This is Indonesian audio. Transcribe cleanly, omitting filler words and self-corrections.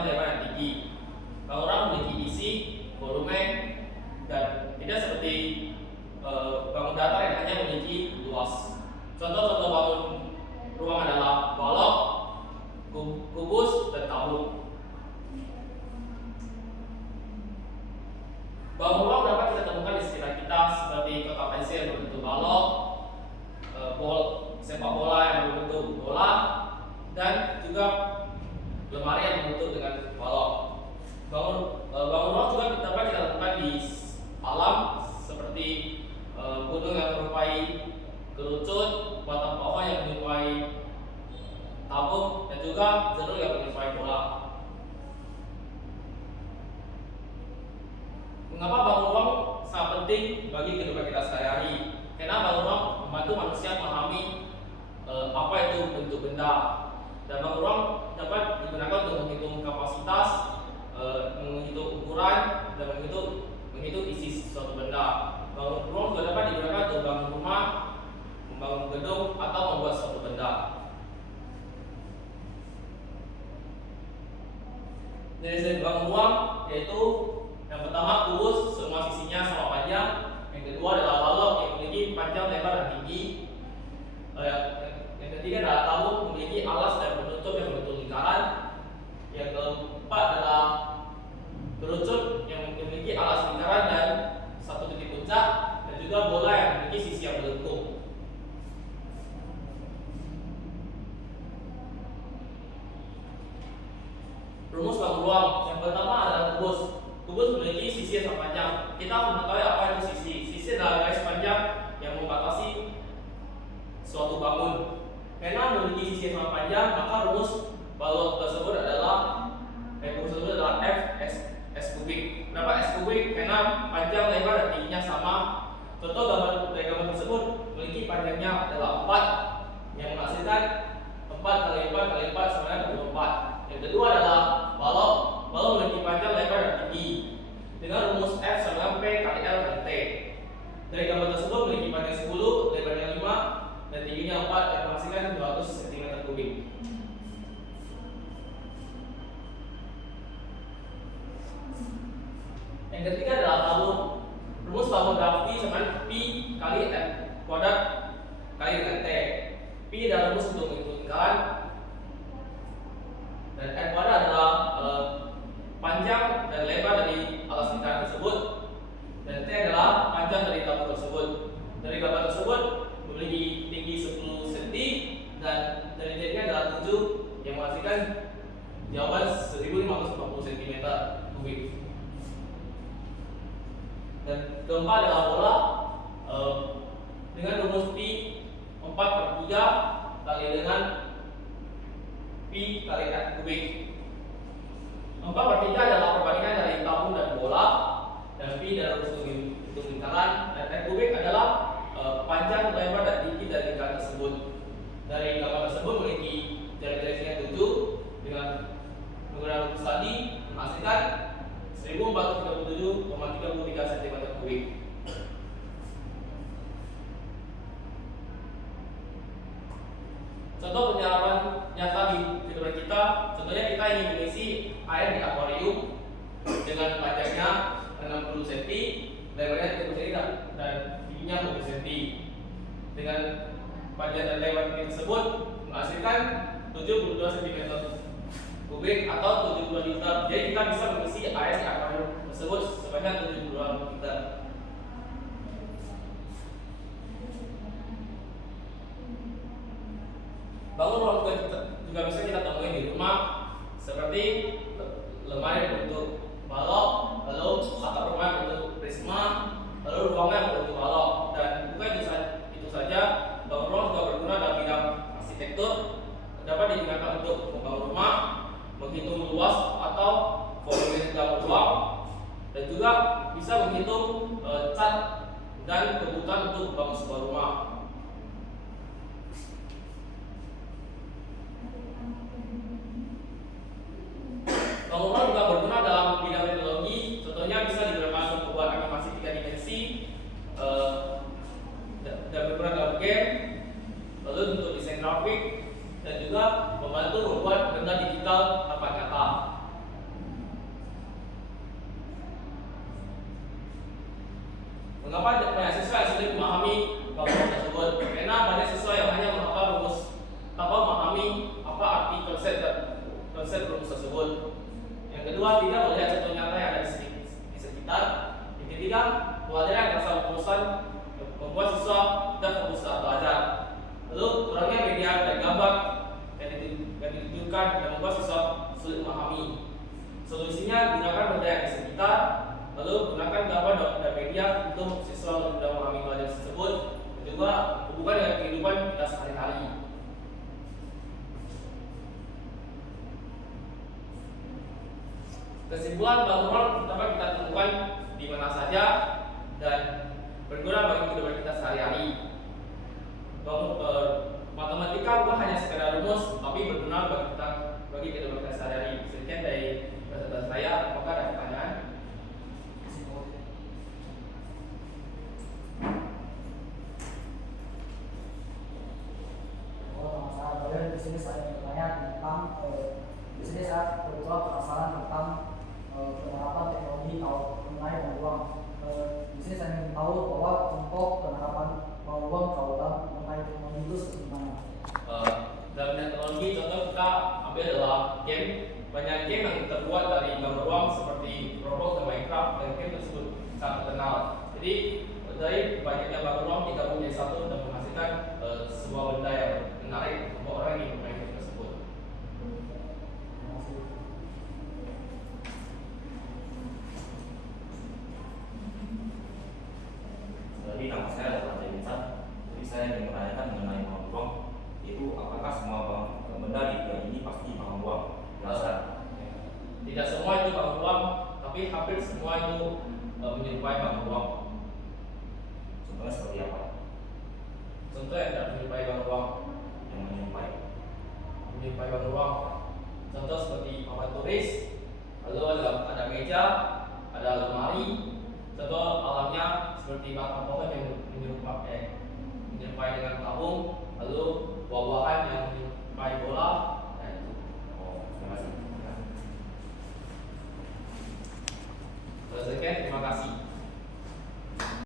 panjang, lebar, dan tinggi. Bangunan memiliki isi, volume, dan tidak seperti bangun datar yang hanya memiliki luas. Contoh-contoh bangun ruang adalah balok, kubus, dan tabung. Bangun ruang dapat kita temukan di sekitar kita seperti kotak pensil yang berbentuk balok, sepak bola yang berbentuk bola, dan juga lemari yang berbentuk dengan balok. Bangun ruang juga dapat kita temukan di alam seperti gunung yang menyerupai kerucut, batang pohon yang menyerupai tabung, dan juga jeruk yang menyerupai bola. Mengapa bangun ruang sangat penting bagi kehidupan kita sehari-hari? Karena bangun ruang membantu manusia memahami apa itu bentuk benda, dan bangun ruang dapat digunakan untuk menghitung kapasitas, menghitung ukuran, dan menghitung isi suatu benda. Bangun ruang juga dapat digunakan untuk bangun rumah, membangun gedung, atau membuat suatu benda. Dari segi bangun ruang yaitu yang pertama kubus, semua sisinya sama panjang. Yang kedua adalah balok yang memiliki panjang, lebar, dan tinggi. Yang ketiga adalah tabung, memiliki alas dan penutup yang berbentuk lingkaran. Yang keempat adalah kerucut yang memiliki alas lingkaran dan satu titik puncak, dan juga bola yang memiliki sisi yang melengkung. Rumus bangun ruang yang pertama adalah kubus. Kubus memiliki sisi yang sangat panjang. Kita mengetahui apa itu sisi. Sisi adalah garis panjang yang membatasi suatu bangun. Karena memiliki sisi yang sangat panjang, maka rumus balok tersebut adalah F S kubik. Kenapa S kubik? Karena panjang, lebar, dan tingginya sama. Contoh dari gambar tersebut memiliki panjangnya adalah 4, yang menghasilkan 4 kali 4 kali 4 sama dengan 24. Yang kedua adalah balok. Balok memiliki panjang, lebar, dan tinggi dengan rumus F sama dengan P kali L kali T. Dari gambar tersebut memiliki panjang 10, lebarnya 5, dan tingginya 4, yang menghasilkan 200 cm kubik. Yang ketiga adalah tabung. Rumus tabung adalah P sama P kali F kuadrat kali dengan T. P adalah rumus untuk menghitung lingkaran, dan F kuadrat adalah panjang dan lebar dari alas lingkaran tersebut, dan T adalah panjang dari tabung tersebut. Dari gambar tersebut memiliki tinggi 10 cm dan dari T-nya adalah 7, yang menghasilkan jawaban 1540 cm kubik. Dan keempat adalah bola dengan rumus P 4/3 kali dengan P kali F kubik. 4/3 adalah perbandingan dari tabung dan bola, dan P adalah rumus untuk lingkaran, dan F kubik adalah panjang, lebar, dan tinggi dari lingkaran tersebut. Dari gambar tersebut memiliki jari-jari 7 dengan menggunakan rumus tadi menghasilkan 1437,33 cm kubik. Contoh penyerapan nyata di kehidupan kita, contohnya kita ingin mengisi air di akuarium dengan panjangnya 60 cm, lebarnya 30 cm, dan tingginya 40 cm. Dengan panjang dan lebar tinggi tersebut menghasilkan 72 cm kubik atau 72 liter. Jadi kita bisa mengisi air di akuarium tersebut sebanyak 72 liter. Bangun ruang juga bisa kita temui di rumah, seperti lemari berbentuk balok, lalu atap rumah berbentuk prisma, lalu ruangnya berbentuk balok. Dan bukan itu saja, bangun ruang juga berguna dalam bidang arsitektur. Dapat digunakan untuk membangun rumah, menghitung luas atau volume dalam ruang, dan juga bisa menghitung cat dan kebutuhan untuk membangun sebuah rumah. Bangun ruang juga berguna dalam bidang teknologi. Contohnya bisa digunakan untuk membuat animasi 3 dimensi dan berguna dalam game, lalu untuk desain grafik, dan juga membantu membuat benda digital tanpa kata. Yang kedua, tidak melihat contoh nyata yang ada di sekitar. Yang ketiga, pelajaran yang terasa bosan membuat siswa tidak fokus saat belajar. Lalu kurangnya media dan gambar yang ditunjukkan yang membuat siswa sulit memahami. Solusinya, gunakan benda yang di sekitar, lalu gunakan gambar dan media untuk siswa mudah memahami pelajaran tersebut, dan juga hubungan dengan kehidupan kita sehari-hari. Kesimpulan bangun ruang pertama kita temukan di mana saja dan berguna bagi kehidupan kita sehari-hari. Matematika bukan hanya sekedar rumus, tapi berguna bagi kehidupan kita sehari-hari. Sekian dari presentasi saya. Apakah ada pertanyaan? Di sini saya bertanya tentang di sini saya kebetulan penasaran tentang penerapan teknologi mengenai bank uang. Di sini saya ingin tahu bahwa contoh penerapan bank uang kalau mengenai teknologi itu seperti mana? Dalam teknologi, contoh kita ambil adalah game. Banyak game yang terbuat dari gambar uang seperti Roblox dan Minecraft, dan game tersebut sangat terkenal. Jadi dari banyaknya gambar uang digabung menjadi satu dan menghasilkan sebuah benda yang menarik untuk orang yang bermain game tersebut. Jadi nama saya adalah Jainsan. Jadi saya ingin menanyakan mengenai bank uang. Itu apakah semua benda di dunia ini pasti bank uang? Tidak semua itu bank uang, tapi hampir semua itu menyerupai bank uang. Contohnya seperti apa? Contoh yang tidak menyerupai bank uang. Yang Menyerupai bank uang. Contoh seperti papan tulis, lalu ada meja, ada lemari. Contoh alamnya seperti batang pohon yang menyerupai dengan tabung, lalu buah-buahan yang menyerupai bola. Nah itu. Oh, terima kasih. Sekian, terima kasih.